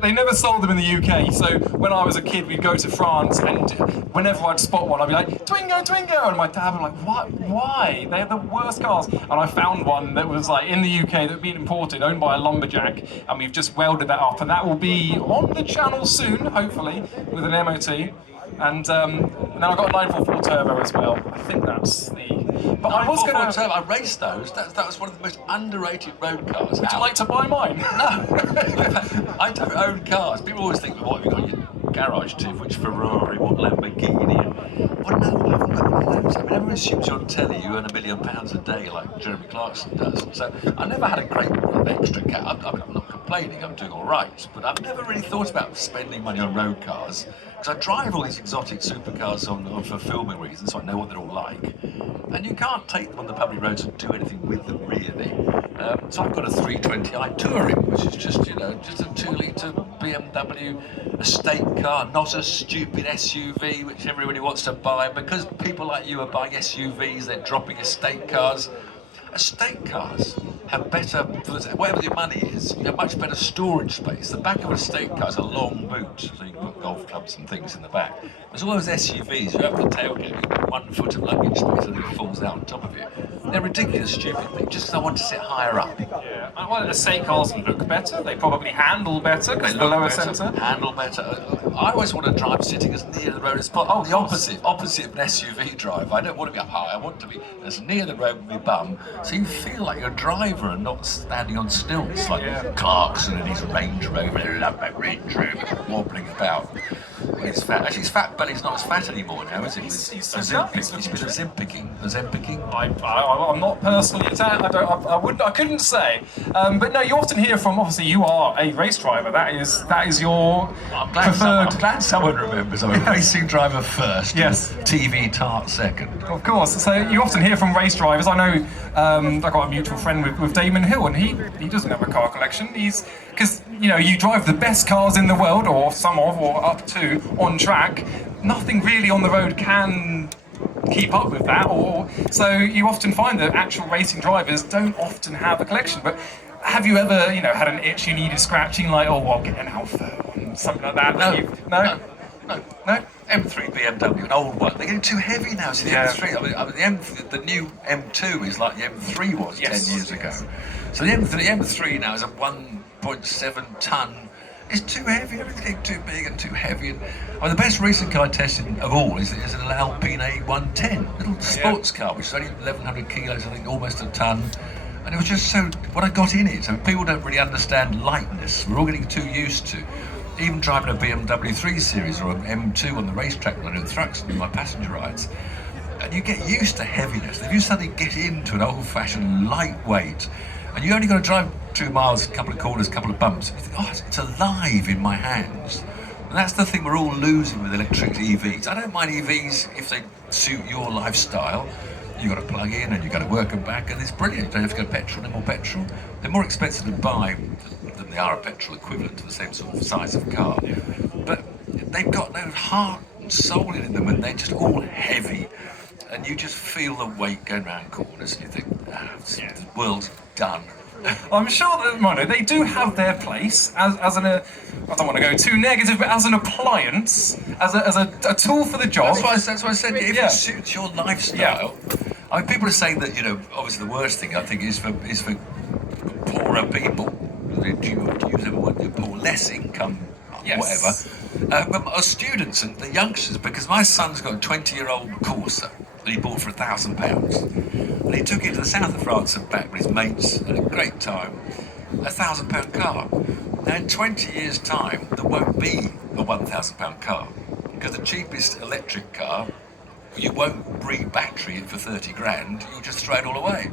they never sold them in the UK. So when I was a kid, we'd go to France, and whenever I'd spot one, I'd be like, Twingo, Twingo, and my dad would be like, what? Why? They're the worst cars. And I found one that was like in the UK that had been imported, owned by a lumberjack, and we've just welded that up, and that will be on the channel soon, hopefully, with an MOT. And then I got a 944 Turbo as well. I think that's the. But I was going to. I raced those. That was one of the most underrated road cars. Would you like to buy mine? No, I don't own cars. People always think, what have you got in your garage, Tiff? Which Ferrari, what Lamborghini? Well, no, I haven't got one of those. I mean, everyone assumes you're on telly, you earn £1 million a day like Jeremy Clarkson does. So I never had a great extra cash. I'm not complaining, I'm doing all right. But I've never really thought about spending money on road cars. Because I drive all these exotic supercars on for filming reasons, so I know what they're all like. And you can't take them on the public roads and do anything with them, really. So I've got a 320i Touring, which is just, just a 2-litre BMW estate car, not a stupid SUV, which everybody wants to buy. Because people like you are buying SUVs, they're dropping estate cars. Estate cars have better, whatever your money is, you have much better storage space. The back of an estate car is a long boot, so you can put golf clubs and things in the back. There's all those SUVs, you open the tailgate, you've got 1 foot of luggage space and it falls out on top of you. They're ridiculous, stupid things, just because I want to sit higher up. Yeah, well, estate cars look better, they probably handle better, because the lower centre. Handle better. I always want to drive sitting as near the road as possible. Oh, the opposite of an SUV driver. I don't want to be up high, I want to be as near the road with my bum, so you feel like you're a driver and not standing on stilts like Clarkson and his Range Rover. I love that Range Rover wobbling about. When he's fat. Actually, his fat belly's not as fat anymore now, is it? He's so He's been Ozempicing. I'm not personally attacked. I couldn't say. But no, you often hear from. Obviously, you are a race driver. That is your preferred. I'm glad someone remembers. I'm a racing driver first. Yes. TV tart second. Of course. So you often hear from race drivers. I know. I got a mutual friend with Damon Hill, and he doesn't have a car collection. Because you drive the best cars in the world, or some of, or up to, on track. Nothing really on the road can keep up with that, so you often find that actual racing drivers don't often have a collection. But have you ever, had an itch you needed scratching, like, I'll get an Alpha or something like that? No. M3 BMW, an old one. They're getting too heavy now. See, the M3. I mean, the new M2 is like the M3 was 10 years ago. So the M3 now is a 1.7 ton. It's too heavy. Everything's getting too big and too heavy. And the best racing car I tested of all is an Alpine A110, little sports car, which is only 1,100 kilos, I think, almost a ton. And it was just so. What I got in it. So people don't really understand lightness. We're all getting too used to. Even driving a BMW 3 Series or an M2 on the racetrack when I do the trucks and do my passenger rides, and you get used to heaviness. If you suddenly get into an old-fashioned lightweight, and you only got to drive 2 miles, a couple of corners, a couple of bumps, you think, it's alive in my hands. And that's the thing we're all losing with electric EVs. I don't mind EVs if they suit your lifestyle. You've got to plug in and you've got to work them back, and it's brilliant. You don't have to go petrol, no more petrol. They're more expensive to buy than they are a petrol equivalent to the same sort of size of car. But they've got no heart and soul in them, and they're just all heavy. And you just feel the weight going around corners, and you think, the world's done. I'm sure that they do have their place as an. I don't want to go too negative, but as an appliance, as a tool for the job. That's why I said if it suits your lifestyle. I mean, people are saying that obviously the worst thing I think is for poorer people. Do you use the word poor, less income, whatever. Or students and the youngsters, because my son's got a 20-year-old Corsa that he bought for £1,000, and he took it to the south of France and back with his mates, and a great time. £1,000 car. Now in 20 years' time, there won't be a £1,000 car, because the cheapest electric car, you won't re-battery it for 30 grand. You'll just throw it all away.